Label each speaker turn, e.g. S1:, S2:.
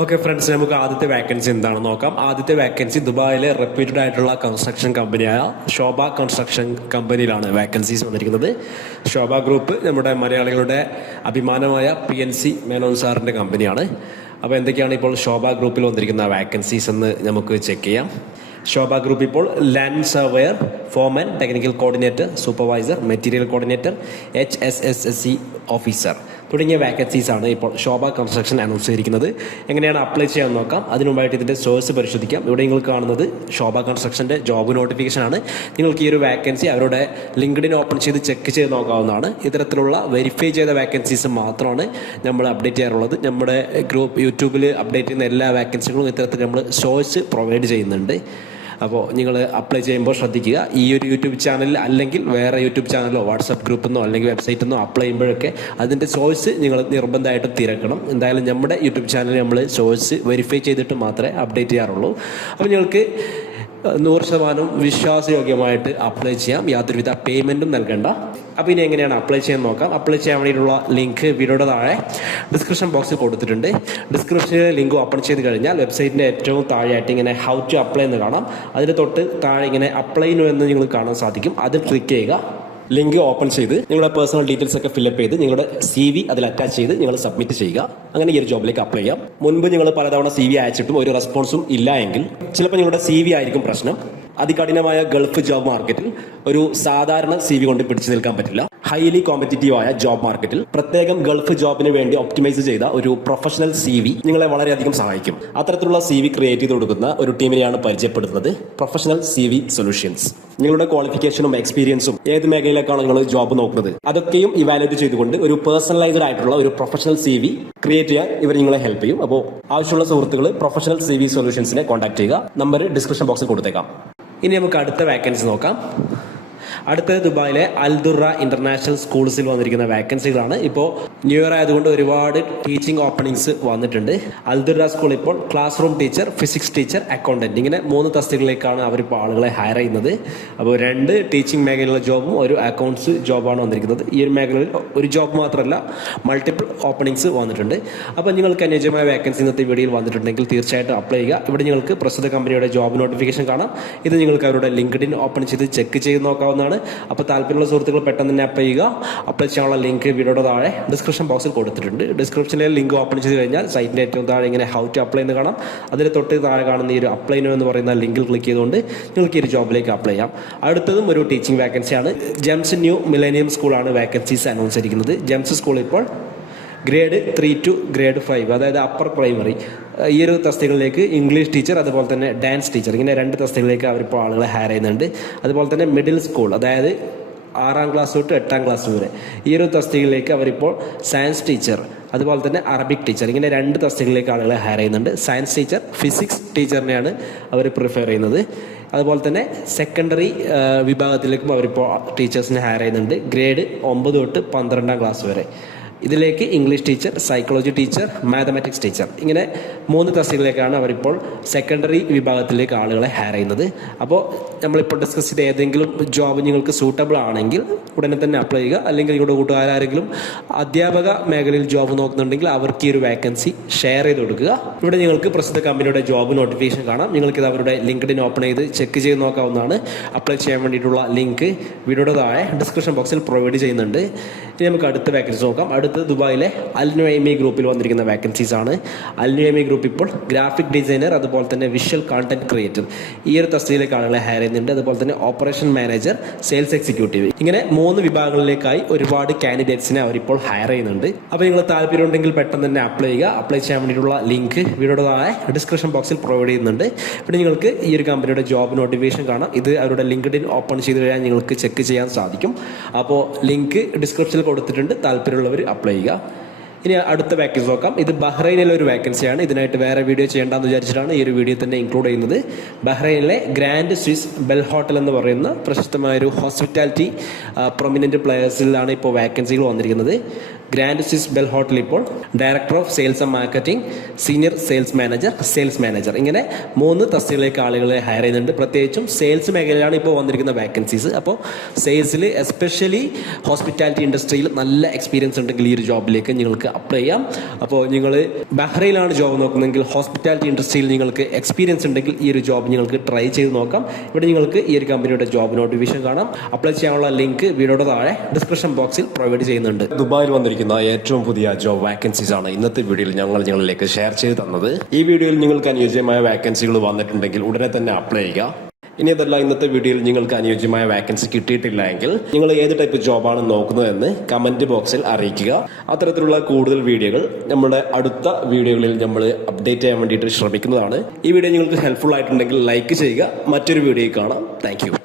S1: Okay friends നമുക്ക് ആദ്യത്തെ vacancy എന്താണെന്ന് നോക്കാം. ആദ്യത്തെ വാക്കൻസി ദുബായിലെ റെപ്യൂട്ടഡ് ആയിട്ടുള്ള കൺസ്ട്രക്ഷൻ കമ്പനിയായ ശോഭ കൺസ്ട്രക്ഷൻ കമ്പനിയിലാണ് വാക്കൻസീസ് വന്നിരിക്കുന്നത്. ശോഭ ഗ്രൂപ്പ് നമ്മുടെ മലയാളികളുടെ അഭിമാനമായ പി എൻ സി മേനോൻ സാറിന്റെ കമ്പനിയാണ് അപ്പോൾ എന്തൊക്കെയാണ് ഇപ്പോൾ ശോഭ ഗ്രൂപ്പിൽ വന്നിരിക്കുന്ന വാക്കൻസീസ് എന്ന് നമുക്ക് ചെക്ക് ചെയ്യാം. ശോഭ ഗ്രൂപ്പ് ഇപ്പോൾ land surveyor foreman technical coordinator supervisor material coordinator H S S S C officer തുടങ്ങിയ വാക്കൻസീസ് ആണ് ഇപ്പോൾ ശോഭ കൺസ്ട്രക്ഷൻ അനൗൺസ് ചെയ്തിരിക്കുന്നത്. എങ്ങനെയാണ് അപ്ലൈ ചെയ്യാൻ നോക്കാം. അതിനുമായിട്ട് ഇതിന്റെ സോഴ്സ് പരിശോധിക്കാം. ഇവിടെ നിങ്ങൾ കാണുന്നത് ശോഭ കൺസ്ട്രക്ഷന്റെ ജോബ് നോട്ടിഫിക്കേഷൻ ആണ്. നിങ്ങൾക്ക് ഈ ഒരു വാക്കൻസി അവരുടെ ലിങ്ക്ഡിൻ ഓപ്പൺ ചെയ്ത് ചെക്ക് ചെയ്ത് നോക്കാവുന്നതാണ്. ഇത്തരത്തിലുള്ള വെരിഫൈ ചെയ്ത വാക്കൻസീസ് മാത്രമാണ് നമ്മൾ അപ്ഡേറ്റ് ചെയ്യാറുള്ളത്. നമ്മുടെ ഗ്രൂപ്പ് യൂട്യൂബിൽ അപ്ഡേറ്റ് ചെയ്യുന്ന എല്ലാ വാക്കൻസികളും ഇത്തരത്തിൽ നമ്മൾ സോഴ്സ് പ്രൊവൈഡ് ചെയ്യുന്നുണ്ട്. അപ്പോൾ നിങ്ങൾ അപ്ലൈ ചെയ്യുമ്പോൾ ശ്രദ്ധിക്കുക. ഈ ഒരു യൂട്യൂബ് ചാനൽ അല്ലെങ്കിൽ വേറെ യൂട്യൂബ് ചാനലോ വാട്സപ്പ് ഗ്രൂപ്പിൽ നിന്നോ അല്ലെങ്കിൽ വെബ്സൈറ്റിൽ നിന്നോ അപ്ലൈ ചെയ്യുമ്പോഴൊക്കെ അതിന്റെ ചോയ്സ് നിങ്ങൾ നിർബന്ധമായിട്ടും തിരക്കണം. എന്തായാലും നമ്മുടെ യൂട്യൂബ് ചാനൽ നമ്മൾ ചോയ്സ് വെരിഫൈ ചെയ്തിട്ട് മാത്രമേ അപ്ഡേറ്റ് ചെയ്യാറുള്ളൂ. അപ്പോൾ നിങ്ങൾക്ക് നൂറ് ശതമാനം വിശ്വാസയോഗ്യമായിട്ട് അപ്ലൈ ചെയ്യാം. യാതൊരുവിധ പേയ്മെന്റും നൽകണ്ട. അപ്പോൾ ഇനി എങ്ങനെയാണ് അപ്ലൈ ചെയ്യാൻ നോക്കാം? അപ്ലൈ ചെയ്യാൻ വേണ്ടിയിട്ടുള്ള ലിങ്ക് വീഡിയോയുടെ താഴെ ഡിസ്ക്രിപ്ഷൻ ബോക്സിൽ കൊടുത്തിട്ടുണ്ട്. ഡിസ്ക്രിപ്ഷനിലെ ലിങ്ക് ഓപ്പൺ ചെയ്ത് കഴിഞ്ഞാൽ വെബ്സൈറ്റിന്റെ ഏറ്റവും താഴെയായിട്ട് ഇങ്ങനെ ഹൗ ടു അപ്ലൈ എന്ന് കാണാം. അതിന് തൊട്ട് താഴെ ഇങ്ങനെ അപ്ലൈ എന്ന് നിങ്ങൾ കാണാൻ സാധിക്കും. അതിൽ ക്ലിക്ക് ചെയ്യുക. ലിങ്ക് ഓപ്പൺ ചെയ്ത് നിങ്ങളുടെ പേഴ്സണൽ ഡീറ്റെയിൽസ് ഒക്കെ ഫില്ലപ്പ് ചെയ്ത് നിങ്ങളുടെ സി വി അതിൽ അറ്റാച്ച് ചെയ്ത് നിങ്ങൾ സബ്മിറ്റ് ചെയ്യുക. അങ്ങനെ ഈ ഒരു ജോബിലേക്ക് അപ്ലൈ ചെയ്യാം. മുൻപ് നിങ്ങൾ പലതവണ സി വി അയച്ചിട്ടും ഒരു റെസ്പോൺസും ഇല്ല എങ്കിൽ ചിലപ്പോൾ നിങ്ങളുടെ സി വി ആയിരിക്കും പ്രശ്നം. അതികഠിനമായ ഗൾഫ് ജോബ് മാർക്കറ്റിൽ ഒരു സാധാരണ സി വി കൊണ്ട് പിടിച്ചു നിൽക്കാൻ പറ്റില്ല. ഹൈലി കോമ്പറ്റീറ്റീവ് ആയ ജോബ് മാർക്കറ്റിൽ പ്രത്യേകം ഗൾഫ് ജോബിന് വേണ്ടി ഒപ്റ്റിമൈസ് ചെയ്ത ഒരു പ്രൊഫഷണൽ സി വി നിങ്ങളെ വളരെയധികം സഹായിക്കും. അത്തരത്തിലുള്ള സി വി ക്രിയേറ്റ് ചെയ്ത് കൊടുക്കുന്ന ഒരു ടീമിനെയാണ് പരിചയപ്പെടുത്തുന്നത്. പ്രൊഫഷണൽ സി വി സൊല്യൂഷൻസ് നിങ്ങളുടെ ക്വാളിഫിക്കേഷനും എക്സ്പീരിയൻസും ഏത് മേഖലയിലേക്കാണ് നിങ്ങൾ ജോബ് നോക്കുന്നത്? അതൊക്കെയും ഇവാലുവേറ്റ് ചെയ്തുകൊണ്ട് ഒരു പേഴ്സണലൈസ്ഡ് ആയിട്ടുള്ള ഒരു പ്രൊഫഷണൽ സി വി ക്രിയേറ്റ് ചെയ്യാൻ ഇവർ നിങ്ങളെ ഹെൽപ്പ് ചെയ്യും. അപ്പോൾ ആവശ്യമുള്ള സുഹൃത്തുക്കൾ പ്രൊഫഷണൽ സി വി സൊല്യൂഷൻസിനെ കോൺടാക്ട് ചെയ്യുക. നമ്പർ ഡിസ്ക്രിപ്ഷൻ ബോക്സിൽ കൊടുത്തേക്കാം. ഇനി നമുക്ക് അടുത്ത വാക്കൻസി നോക്കാം. അടുത്തത് ദുബായിലെ അൽദുറ ഇന്റർനാഷണൽ സ്കൂൾസിൽ വന്നിരിക്കുന്ന വാക്കൻസികളാണ് ഇപ്പോൾ ന്യൂ ഇയർ ആയതുകൊണ്ട് ഒരുപാട് ടീച്ചിങ് ഓപ്പണിങ്സ് വന്നിട്ടുണ്ട്. അൽദുറ സ്കൂൾ ഇപ്പോൾ class room teacher physics teacher accountant ഇങ്ങനെ മൂന്ന് തസ്തികളിലേക്കാണ് അവരിപ്പോൾ ആളുകളെ ഹയർ ചെയ്യുന്നത്. അപ്പോൾ രണ്ട് ടീച്ചിങ് മേഖലയിലുള്ള ജോബും ഒരു അക്കൗണ്ട്സ് ജോബാണ് വന്നിരിക്കുന്നത്. ഈ ഒരു മേഖലയിൽ ഒരു ജോബ് മാത്രമല്ല മൾട്ടിപ്പിൾ ഓപ്പണിങ്സ് വന്നിട്ടുണ്ട്. അപ്പോൾ നിങ്ങൾക്ക് അനുയോജ്യമായ വേക്കൻസി ഇന്നത്തെ വീഡിയോയിൽ വന്നിട്ടുണ്ടെങ്കിൽ തീർച്ചയായിട്ടും അപ്ലൈ ചെയ്യുക. ഇവിടെ നിങ്ങൾക്ക് പ്രസ്തുത കമ്പനിയുടെ ജോബ് നോട്ടിഫിക്കേഷൻ കാണാം. ഇത് നിങ്ങൾക്ക് അവരുടെ ലിങ്ക്ഡിൻ ഓപ്പൺ ചെയ്ത് ചെക്ക് ചെയ്ത് നോക്കാവുന്നതാണ് അപ്പോൾ താല്പര്യമുള്ള സുഹൃത്തുക്കൾ പെട്ടെന്ന് തന്നെ അപ്ലൈ ചെയ്യുക. അപ്ലൈ ചെയ്യാനുള്ള ലിങ്ക് വീഡിയോയുടെ താഴെ ഡിസ്ക്രിപ്ഷൻ ബോക്സിൽ കൊടുത്തിട്ടുണ്ട്. ഡിസ്ക്രിപ്ഷനിലെ ലിങ്ക് ഓപ്പൺ ചെയ്ത് കഴിഞ്ഞാൽ സൈറ്റിന്റെ ഏറ്റവും താഴെ ഇങ്ങനെ ഹൗ ടു അപ്ലൈ എന്ന് കാണാം. അതിന് തൊട്ട് താഴെ കാണുന്ന ഈ ഒരു അപ്ലൈ നോ എന്ന് പറയുന്ന ലിങ്കിൽ ക്ലിക്ക് ചെയ്തുകൊണ്ട് നിങ്ങൾക്ക് ഈ ഒരു ജോബിലേക്ക് അപ്ലൈ ചെയ്യാം. അടുത്തതും ഒരു ടീച്ചിങ് വാക്കൻസിയാണ് ജെംസ് ന്യൂ മിലേനിയം സ്കൂളാണ് വാക്കൻസീസ് അനൗൺസ് ചെയ്തിരിക്കുന്നത്. ജെംസ് സ്കൂൾ ഇപ്പോൾ grade three to grade five അതായത് അപ്പർ പ്രൈമറി ഈ ഒരു തസ്തികളിലേക്ക് ഇംഗ്ലീഷ് ടീച്ചർ അതുപോലെ തന്നെ ഡാൻസ് ടീച്ചർ ഇങ്ങനെ രണ്ട് തസ്തികളിലേക്ക് അവരിപ്പോൾ ആളുകളെ ഹയർ ചെയ്യുന്നുണ്ട്. അതുപോലെ തന്നെ മിഡിൽ സ്കൂൾ അതായത് ആറാം ക്ലാസ് തൊട്ട് എട്ടാം ക്ലാസ് വരെ. ഈ ഒരു തസ്തികളിലേക്ക് അവരിപ്പോൾ സയൻസ് ടീച്ചർ അതുപോലെ തന്നെ അറബിക് ടീച്ചർ ഇങ്ങനെ രണ്ട് തസ്തികളിലേക്ക് ആളുകളെ ഹയർ ചെയ്യുന്നുണ്ട്. സയൻസ് ടീച്ചർ ഫിസിക്സ് ടീച്ചറിനെയാണ് അവർ പ്രിഫർ ചെയ്യുന്നത്. അതുപോലെ തന്നെ സെക്കൻഡറി വിഭാഗത്തിലേക്കും അവരിപ്പോൾ ടീച്ചേഴ്സിനെ ഹയർ ചെയ്യുന്നുണ്ട്. ഗ്രേഡ് ഒമ്പത് തൊട്ട് പന്ത്രണ്ടാം ക്ലാസ് വരെ. ഇതിലേക്ക് English teacher psychology teacher mathematics teacher ഇങ്ങനെ മൂന്ന് തസ്തികളിലേക്കാണ് അവരിപ്പോൾ സെക്കൻഡറി വിഭാഗത്തിലേക്ക് ആളുകളെ ഹയർ ചെയ്യുന്നത്. അപ്പോൾ നമ്മളിപ്പോൾ ഡിസ്കസ് ചെയ്ത ഏതെങ്കിലും ജോബ് നിങ്ങൾക്ക് സൂട്ടബിൾ ആണെങ്കിൽ ഉടനെ തന്നെ അപ്ലൈ ചെയ്യുക. അല്ലെങ്കിൽ നിങ്ങളുടെ കൂട്ടുകാരാരെങ്കിലും അധ്യാപക മേഖലയിൽ ജോബ് നോക്കുന്നുണ്ടെങ്കിൽ അവർക്ക് ഈ ഒരു വേക്കൻസി ഷെയർ ചെയ്ത് കൊടുക്കുക. ഇവിടെ നിങ്ങൾക്ക് പ്രസിദ്ധ കമ്പനിയുടെ ജോബ് നോട്ടിഫിക്കേഷൻ കാണാം. നിങ്ങൾക്കിത് അവരുടെ ലിങ്ക്ഡിൻ ഓപ്പൺ ചെയ്ത് ചെക്ക് ചെയ്ത് നോക്കാവുന്നതാണ്. അപ്ലൈ ചെയ്യാൻ വേണ്ടിയിട്ടുള്ള ലിങ്ക് വീഡിയോയുടെ താഴെ ഡിസ്ക്രിപ്ഷൻ ബോക്സിൽ പ്രൊവൈഡ് ചെയ്യുന്നുണ്ട്. ഇനി നമുക്ക് അടുത്ത വേക്കൻസി നോക്കാം. അടുത്ത ദുബായിലെ അൽനുഐമി ഗ്രൂപ്പിൽ വന്നിരിക്കുന്ന വേക്കൻസീസ് ആണ്. അൽനുഐമി ഗ്രൂപ്പ് ഇപ്പോൾ ഗ്രാഫിക് ഡിസൈനർ അതുപോലെ തന്നെ വിഷ്വൽ കോണ്ടന്റ് ക്രിയേറ്റർ ഈ ഒരു തസ്തിയിലേക്ക് ഹയർ ചെയ്യുന്നുണ്ട്. അതുപോലെ തന്നെ ഓപ്പറേഷൻ മാനേജർ സെയിൽസ് എക്സിക്യൂട്ടീവ് ഇങ്ങനെ മൂന്ന് വിഭാഗങ്ങളിലേക്കായി ഒരുപാട് കാൻഡിഡേറ്റ്സിനെ അവരിപ്പോൾ ഹയർ ചെയ്യുന്നുണ്ട്. അപ്പോൾ നിങ്ങൾ താല്പര്യമുണ്ടെങ്കിൽ പെട്ടെന്ന് തന്നെ അപ്ലൈ ചെയ്യുക. അപ്ലൈ ചെയ്യാൻ വേണ്ടിയിട്ടുള്ള ലിങ്ക് വീഡിയോയുടെ താഴെ ഡിസ്ക്രിപ്ഷൻ ബോക്സിൽ പ്രൊവൈഡ് ചെയ്യുന്നുണ്ട്. പിന്നെ നിങ്ങൾക്ക് ഈ ഒരു കമ്പനിയുടെ ജോബ് നോട്ടിഫിക്കേഷൻ കാണാം. ഇത് അവരുടെ ലിങ്ക്ഡിൻ ഓപ്പൺ ചെയ്ത് കഴിഞ്ഞാൽ നിങ്ങൾക്ക് ചെക്ക് ചെയ്യാൻ സാധിക്കും. അപ്പോൾ ലിങ്ക് ഡിസ്ക്രിപ്ഷനിൽ കൊടുത്തിട്ടുണ്ട്. താല്പര്യമുള്ളവർ അപ്ലൈ ചെയ്യുക. ഇനി അടുത്ത വാക്കൻസി നോക്കാം. ഇത് ബഹ്റൈനിലെ ഒരു വാക്കൻസിയാണ് ഇതിനായിട്ട് വേറെ വീഡിയോ ചെയ്യേണ്ടെന്ന് വിചാരിച്ചിട്ടാണ് ഈ ഒരു വീഡിയോ തന്നെ ഇൻക്ലൂഡ് ചെയ്യുന്നത്. ബഹ്റൈനിലെ ഗ്രാൻഡ് സ്വിസ് ബെൽ ഹോട്ടൽ എന്ന് പറയുന്ന പ്രശസ്തമായ ഒരു ഹോസ്പിറ്റാലിറ്റി പ്രൊമിനന്റ് പ്ലെയേഴ്സിലാണ് ഇപ്പോൾ വാക്കൻസികൾ വന്നിരിക്കുന്നത്. ഗ്രാൻഡ് സ്വിസ് ബെൽ ഹോട്ടൽ ഇപ്പോൾ director of sales and marketing senior sales manager sales manager ഇങ്ങനെ മൂന്ന് തസ്തികളിലേക്ക് ആളുകളെ ഹയർ ചെയ്യുന്നുണ്ട്. പ്രത്യേകിച്ചും സെയിൽസ് മേഖലയിലാണ് ഇപ്പോൾ വന്നിരിക്കുന്ന വാക്കൻസീസ് അപ്പോൾ സെയിൽസിൽ എസ്പെഷ്യലി ഹോസ്പിറ്റാലിറ്റി ഇൻഡസ്ട്രിയിൽ നല്ല എക്സ്പീരിയൻസ് ഉണ്ടെങ്കിൽ ഈ ഒരു ജോബിലേക്ക് നിങ്ങൾക്ക് അപ്ലൈ ചെയ്യാം. അപ്പോൾ നിങ്ങൾ ബഹ്റൈനിലാണ് ജോബ് നോക്കുന്നതെങ്കിൽ ഹോസ്പിറ്റാലിറ്റി ഇൻഡസ്ട്രിയിൽ നിങ്ങൾക്ക് എക്സ്പീരിയൻസ് ഉണ്ടെങ്കിൽ ഈ ഒരു ജോബ് നിങ്ങൾക്ക് ട്രൈ ചെയ്ത് നോക്കാം. ഇവിടെ നിങ്ങൾക്ക് ഈ ഒരു കമ്പനിയുടെ ജോബ് നോട്ടിഫിക്കേഷൻ കാണാം. അപ്ലൈ ചെയ്യാനുള്ള ലിങ്ക് വീഡിയോയുടെ താഴെ ഡിസ്ക്രിപ്ഷൻ ബോക്സിൽ പ്രൊവൈഡ് ചെയ്യുന്നുണ്ട്. ദുബായിൽ വന്നിരിക്കുന്ന ഏറ്റവും പുതിയ ജോബ് വാക്കൻസീസ് ആണ് ഇന്നത്തെ വീഡിയോയിൽ ഞങ്ങൾ നിങ്ങളിലേക്ക് ഷെയർ ചെയ്ത് തന്നത്. ഈ വീഡിയോയിൽ നിങ്ങൾക്ക് അനുയോജ്യമായ വാക്കൻസികൾ വന്നിട്ടുണ്ടെങ്കിൽ ഉടനെ തന്നെ അപ്ലൈ ചെയ്യുക. ഇനി അതല്ല ഇന്നത്തെ വീഡിയോയിൽ നിങ്ങൾക്ക് അനുയോജ്യമായ വാക്കൻസി കിട്ടിയിട്ടില്ല എങ്കിൽ നിങ്ങൾ ഏത് ടൈപ്പ് ജോബാണ് നോക്കുന്നതെന്ന് കമന്റ് ബോക്സിൽ അറിയിക്കുക. അത്തരത്തിലുള്ള കൂടുതൽ വീഡിയോകൾ നമ്മുടെ അടുത്ത വീഡിയോകളിൽ നമ്മൾ അപ്ഡേറ്റ് ചെയ്യാൻ വേണ്ടിയിട്ട് ശ്രമിക്കുന്നതാണ്. ഈ വീഡിയോ നിങ്ങൾക്ക് ഹെൽപ്ഫുൾ ആയിട്ടുണ്ടെങ്കിൽ ലൈക്ക് ചെയ്യുക. മറ്റൊരു വീഡിയോയിൽ കാണാം. താങ്ക്